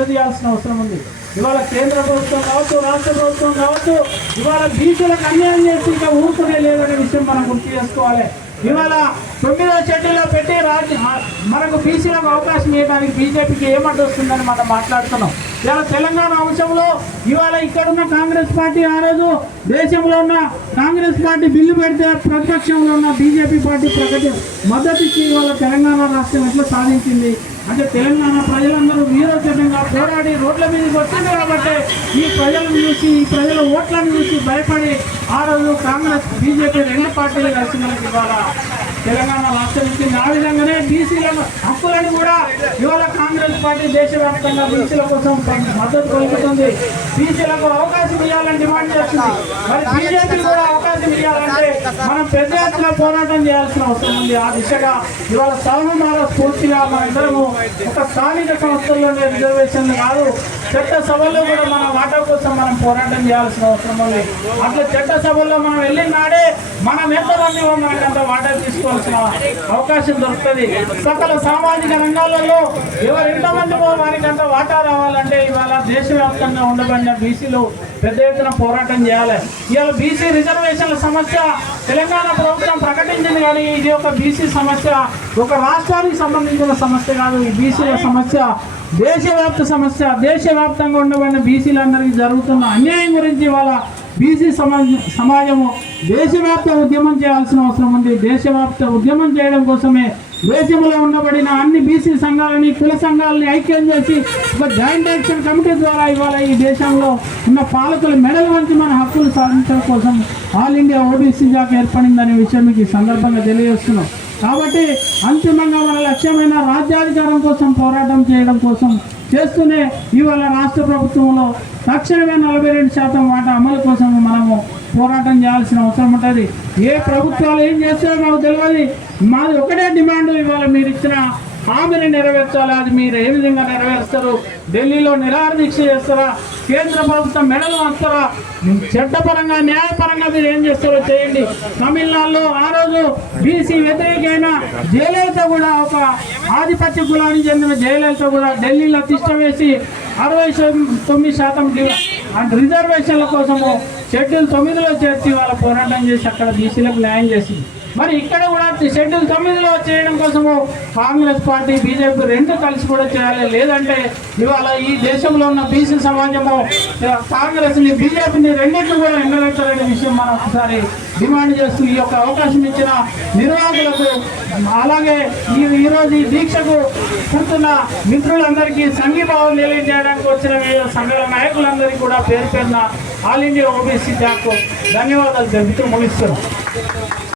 నిలదీయాల్సిన అవసరం ఉంది. ఇవాళ కేంద్ర ప్రభుత్వం కావచ్చు రాష్ట్ర ప్రభుత్వం కావచ్చు ఇవాళ బీసీలకు అన్యాయం చేసి ఇంకా ఊరుకునే లేదనే విషయం మనం గుర్తు చేసుకోవాలి. ఇవాళ తొమ్మిదో షెడ్యూల్లో పెట్టి రాజ్య మనకు బీసీలకు అవకాశం ఇవ్వడానికి బీజేపీకి ఏమడ్డు వస్తుందని మనం మాట్లాడుతున్నాం. ఇవాళ తెలంగాణ అంశంలో ఇవాళ ఇక్కడున్న కాంగ్రెస్ పార్టీ ఆ రోజు దేశంలో ఉన్న కాంగ్రెస్ పార్టీ బిల్లు పెడితే ప్రతిపక్షంలో ఉన్న బీజేపీ పార్టీ ప్రకటి మద్దతు ఇచ్చి ఇవాళ తెలంగాణ రాష్ట్రం ఎట్లా సాధించింది? అంటే తెలంగాణ ప్రజలందరూ వీరో రోడ్ల మీదకి వచ్చింది కాబట్టి ఈ ప్రజలను చూసి ఈ ప్రజల ఓట్లను చూసి భయపడి ఆ రోజు కాంగ్రెస్ బీజేపీ రెండు పార్టీలు కలిసి మనకి ఇవాళ తెలంగాణ రాష్ట్రం ఇచ్చింది ఆ విధంగానే బీసీలను హక్కులను కూడా ఇవాళ కాంగ్రెస్ పార్టీ దేశవ్యాప్తంగా బీసీల కోసం మద్దతు కలుగుతుంది బీసీలకు అవకాశం ఇవ్వాలని డిమాండ్ చేస్తుంది. మరి బీజేపీ కూడా అవకాశం ఇవ్వాలంటే మనం పెద్ద ఎత్తున పోరాటం చేయాల్సిన అవసరం ఉంది. ఆ దిశగా ఇవాళ సహమాల స్ఫూర్తిగా మనందరము ఒక స్థానిక సంస్థల్లోనే రిజర్వేషన్లు కాదు చట్ట సభల్లో కూడా మన వాటా కోసం మనం పోరాటం చేయాల్సిన అవసరం ఉంది. అట్లా చట్ట సభల్లో మనం వెళ్ళిన నాడే మనం ఎంతమంది అంత వాటా తీసుకోవాల్సిన అవకాశం దొరుకుతుంది. సకల సామాజిక రంగాలలో ఎవరు ఎంతమంది వారికి అంత వాటా రావాలంటే ఇవాళ దేశవ్యాప్తంగా ఉండబడిన బీసీలు పెద్ద ఎత్తున పోరాటం చేయాలి. ఇవాళ బీసీ రిజర్వేషన్ల సమస్య తెలంగాణ కానీ ఇది ఒక బీసీ సమస్య ఒక రాష్ట్రానికి సంబంధించిన సమస్య కాదు. ఈ బీసీల సమస్య దేశవ్యాప్త సమస్య దేశవ్యాప్తంగా ఉండబడిన బీసీలందరికీ జరుగుతున్న అన్యాయం గురించి వాళ్ళ బీసీ సమాజ సమాజము దేశవ్యాప్త ఉద్యమం చేయాల్సిన అవసరం ఉంది. దేశవ్యాప్త ఉద్యమం చేయడం కోసమే దేశంలో ఉండబడిన అన్ని బీసీ సంఘాలని కుల సంఘాలని ఐక్యం చేసి ఒక జాయింట్ యాక్షన్ కమిటీ ద్వారా ఇవాళ ఈ దేశంలో ఉన్న పాలకుల మెడల వంచి మన హక్కులు సాధించడం కోసం ఆల్ ఇండియా ఓబీసీ జాక్ ఏర్పడిందనే విషయం మీకు ఈ సందర్భంగా తెలియజేస్తున్నాం. కాబట్టి అంతిమంగా మన లక్ష్యమైన రాజ్యాధికారం కోసం పోరాటం చేయడం కోసం చేస్తూనే ఇవాళ రాష్ట్ర ప్రభుత్వంలో తక్షణమే నలభై రెండు శాతం వాటా అమలు కోసం మనము పోరాటం చేయాల్సిన అవసరం ఉంటుంది. ఏ ప్రభుత్వాలు ఏం చేస్తారో మాకు తెలియదు మాది ఒకటే డిమాండ్ ఇవాళ మీరు ఇచ్చిన హామీని నెరవేర్చాలి. అది మీరు ఏ విధంగా నెరవేరుస్తారు ఢిల్లీలో నిరాహార దీక్ష చేస్తారా? కేంద్ర ప్రభుత్వం మెడలు వస్తారా చట్టపరంగా న్యాయపరంగా మీరు ఏం చేస్తారో చేయండి. తమిళనాడులో ఆ రోజు బీసీ వ్యతిరేకైన జయలలిత కూడా ఒక ఆధిపత్య కులానికి చెందిన జయలలిత కూడా ఢిల్లీలో తిష్ట వేసి అరవై తొమ్మిది శాతం రిజర్వేషన్ల కోసము షెడ్యూల్ తొమ్మిదిలో చేర్చి వాళ్ళ పోరాటం చేసి అక్కడ బీసీలకు న్యాయం చేసింది. మరి ఇక్కడ కూడా షెడ్యూల్ తొమ్మిదిలో చేయడం కోసము కాంగ్రెస్ పార్టీ బీజేపీ రెండు కలిసి కూడా చేయాలి. లేదంటే ఇవాళ ఈ దేశంలో ఉన్న బీసీ సమాజము కాంగ్రెస్ని బీజేపీని రెండింటిని కూడా ఎండగట్టాలనే విషయం మనం ఒకసారి డిమాండ్ చేస్తూ ఈ యొక్క అవకాశం ఇచ్చిన నిర్వాహకులకు అలాగే ఈ ఈరోజు ఈ దీక్షకు కూర్చున్న మిత్రులందరికీ సంఘీభావం తెలియజేయడానికి వచ్చిన సంఘాల నాయకులందరికీ కూడా పేరు పేరున ఆల్ ఇండియా ఓబీసీ ధన్యవాదాలు తెలుపుతూ ముగిస్తున్నాం.